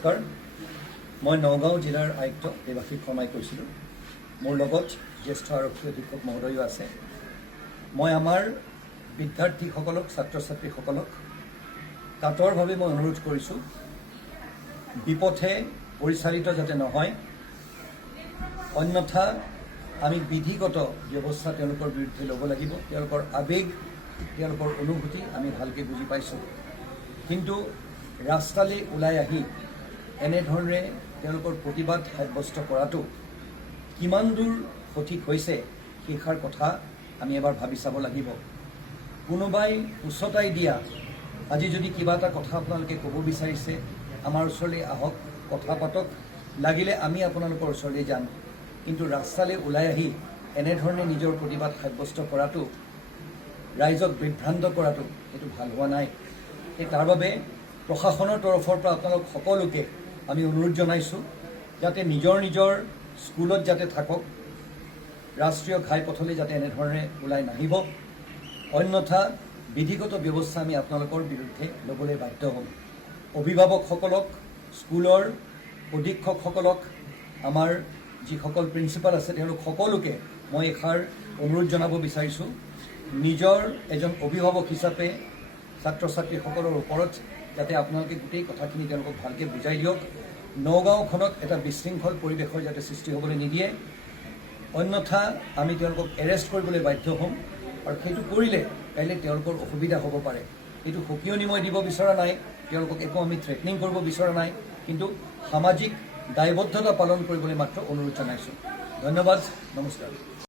নমস্কাৰ, মই নগাঁও জিলাৰ আয়ুক্ত দেৱাশীষ শৰ্মাই কৈছিলোঁ। মোৰ লগত জ্যেষ্ঠ আৰক্ষী অধীক্ষক মহোদয়ো আছে। মই আমাৰ বিদ্যাৰ্থীসকলক, ছাত্ৰ ছাত্ৰীসকলক কাতৰভাৱে মই অনুৰোধ কৰিছোঁ, বিপথে পৰিচালিত যাতে নহয়, অন্যথা আমি বিধিগত ব্যৱস্থা তেওঁলোকৰ বিৰুদ্ধে ল'ব লাগিব। তেওঁলোকৰ আৱেগ, তেওঁলোকৰ অনুভূতি আমি ভালকৈ বুজি পাইছোঁ, কিন্তু ৰাস্তালৈ ওলাই আহি এনেধৰণে তেওঁলোকৰ প্ৰতিবাদ সাব্যস্ত কৰাটো কিমান দূৰ সঠিক হৈছে সেইষাৰ কথা আমি এবাৰ ভাবি চাব লাগিব। কোনোবাই উচতাই দিয়া, আজি যদি কিবা এটা কথা আপোনালোকে ক'ব বিচাৰিছে, আমাৰ ওচৰলৈ আহক, কথা পাতক, লাগিলে আমি আপোনালোকৰ ওচৰলৈ যাম, কিন্তু ৰাস্তালৈ ওলাই আহি এনেধৰণে নিজৰ প্ৰতিবাদ সাব্যস্ত কৰাটো, ৰাইজক বিভ্ৰান্ত কৰাটো সেইটো ভাল হোৱা নাই। সেই তাৰ বাবে প্ৰশাসনৰ তৰফৰ পৰা আপোনালোক সকলোকে আমি অনুৰোধ জনাইছোঁ, যাতে নিজৰ নিজৰ স্কুলত যাতে থাকক, ৰাষ্ট্ৰীয় ঘাইপথলৈ যাতে এনেধৰণে ওলাই নাহিব, অন্যথা বিধিগত ব্যৱস্থা আমি আপোনালোকৰ বিৰুদ্ধে ল'বলৈ বাধ্য হ'ম। অভিভাৱকসকলক, স্কুলৰ অধীক্ষকসকলক, আমাৰ যিসকল প্ৰিন্সিপাল আছে তেওঁলোক সকলোকে মই এষাৰ অনুৰোধ জনাব বিচাৰিছোঁ, নিজৰ এজন অভিভাৱক হিচাপে ছাত্ৰ ছাত্ৰীসকলৰ ওপৰত যাতে আপোনালোকে গোটেই কথাখিনি তেওঁলোকক ভালকৈ বুজাই দিয়ক। নগাঁওখনত এটা বিশৃংখল পৰিৱেশৰ যাতে সৃষ্টি হ'বলৈ নিদিয়ে, অন্যথা আমি তেওঁলোকক এৰেষ্ট কৰিবলৈ বাধ্য হ'ম, আৰু সেইটো কৰিলে কাইলৈ তেওঁলোকৰ অসুবিধা হ'ব পাৰে। এইটো সকিয়নি মই দিব বিচৰা নাই, তেওঁলোকক একো আমি থ্ৰেটনিং কৰিব বিচৰা নাই, কিন্তু সামাজিক দায়বদ্ধতা পালন কৰিবলৈ মাত্ৰ অনুৰোধ জনাইছোঁ। ধন্যবাদ, নমস্কাৰ।